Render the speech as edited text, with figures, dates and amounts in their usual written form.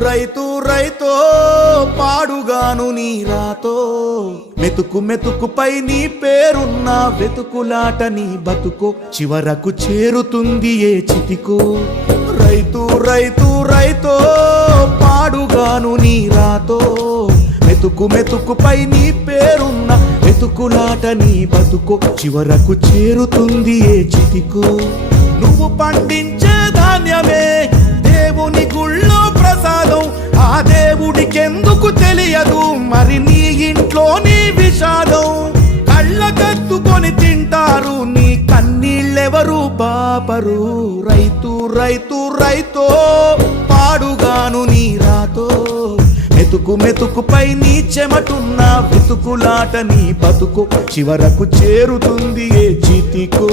రైతు రైతో పాడుగాను నీ రాతో మెతుకు మెతుకుపై నీ పేరున్న వెతుకులాట నీ బతుకో చివరకు చేరుతుంది ఏ చితికో రైతు రైతు రైతో పాడుగాను నీ రాతో మెతుకు మెతుకుపై నీ పేరున్న వెతుకులాట నీ బతుకో చివరకు చేరుతుంది ఏ చితికో నువ్వు పండించే ధాన్యమే దేవుని గుళ్ళో ప్రసాదం ఆ దేవుడికెందుకు తెలియదు మరి నీ ఇంట్లో నీ విషాదం కళ్ళకత్తుకొని తింటారు నీ కన్నీళ్ళెవరు పాపరు రైతు రైతు రైతో పాడుగాను నీ రాతో మెతుకు మెతుకుపై నీ చెమటున్న వెతుకులాట నీ బతుకు చివరకు చేరుతుంది ఏ చితికో